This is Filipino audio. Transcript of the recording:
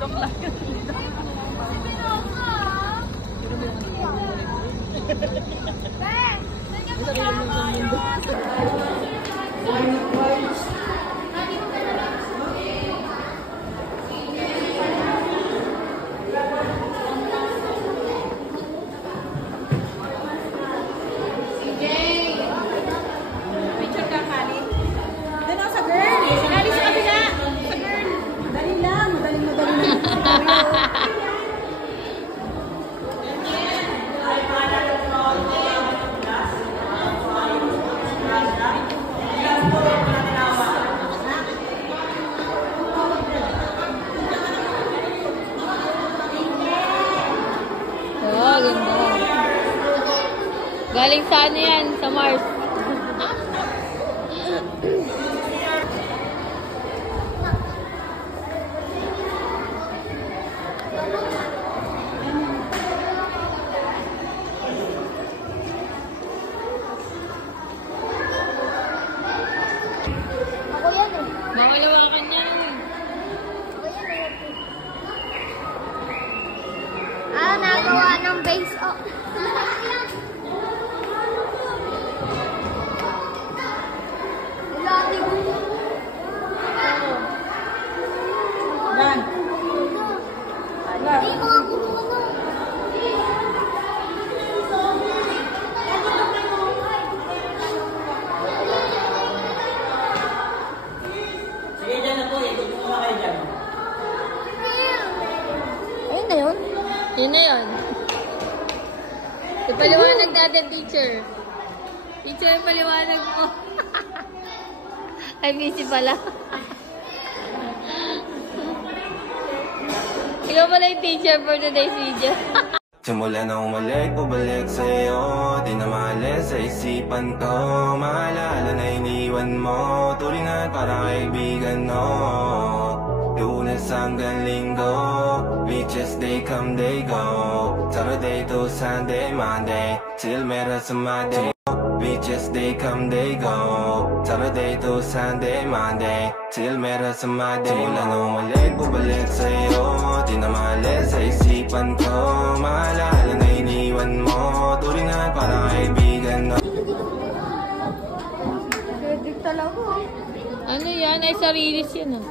Bakla ka. Galing sa ano yan? Sa Mars. Mawalawakan yan. Nagawa ng base. Oh. Yun na yun. Ipaliwanag natin, teacher. Teacher, ipaliwanag mo. Ay, busy pala. Ikaw pala yung teacher for today's video. Simula na umalik, bumalik sa'yo. Di na maalis sa isipan ko. Maalala na iniwan mo. Tuloy na parang kaibigan mo. Lunes hanggang Linggo, beaches they come they go. Saturday to Sunday, Monday till mera sa Monday. Beaches they come they go. Saturday to Sunday, Monday till mera sa Monday. Simula na umalik, bumalik sa'yo. Di na maalis sa isipan ko. Maalala na iniwan mo. Tuloy na parang kaibigan mo. Talaga. Ano yan? Ay, sarilis yan ah.